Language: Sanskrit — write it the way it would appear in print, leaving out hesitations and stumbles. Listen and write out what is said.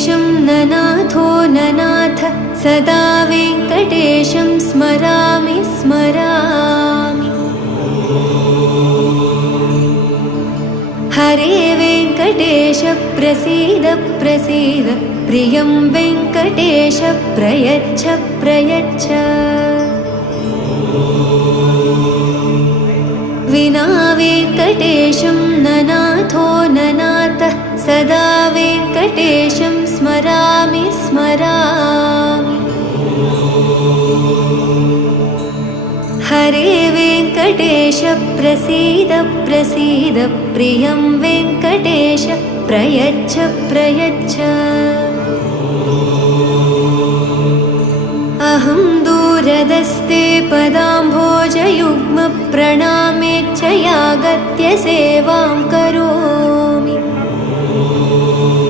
वेङ्कटेशं ननाथो ननाथ सदा वेङ्कटेशं स्मरामि स्मरामि। हरे वेङ्कटेश प्रसीद प्रसीद प्रियं वेङ्कटेश प्रयच्छ प्रयच्छ। विना वेङ्कटेशं ननाथो ननाथ सदा वेङ्कटेशं स्मरामि स्मरामि। हरे वेङ्कटेश प्रसीद प्रसीद प्रियं वेङ्कटेश प्रयच्छ प्रयच्छ। अहं दूरदस्ते पदाम्भोजयुग्म प्रणामेच्छयागत्य सेवां करोमि।